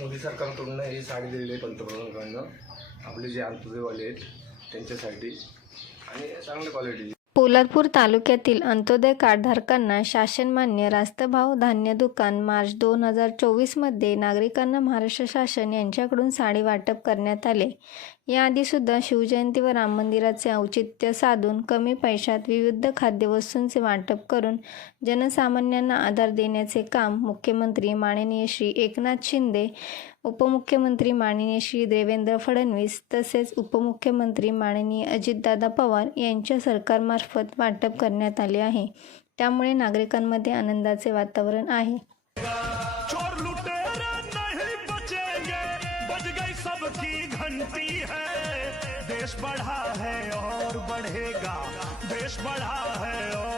मोदी सरकारकडून हे साडी दिलेली आहे पंतप्रधानांकडनं. आपले जे अंत्योदयवाले आहेत त्यांच्यासाठी. आणि चांगल्या क्वालिटी पोलादपूर तालुक्यातील अंत्योदय कार्डधारकांना शासनमान्य रास्तभाव धान्य दुकान मार्च दोन हजार चोवीसमध्ये नागरिकांना महाराष्ट्र शासन यांच्याकडून साडी वाटप करण्यात आले. याआधीसुद्धा शिवजयंती व राम मंदिराचे औचित्य साधून कमी पैशात विविध खाद्यवस्तूंचे वाटप करून जनसामान्यांना आधार देण्याचे काम मुख्यमंत्री माननीय श्री एकनाथ शिंदे उपमुख्यमंत्री माननीय श्री देवेंद्र फडणवीस तसेच उपमुख्यमंत्री माननीय अजितदादा पवार यांच्या सरकारमार्फत वाटप करण्यात आले आहे. त्यामुळे नागरिकांमध्ये आनंदाचे वातावरण आहे. देश बढ़ा है और बढ़ेगा। देश बढ़ा है और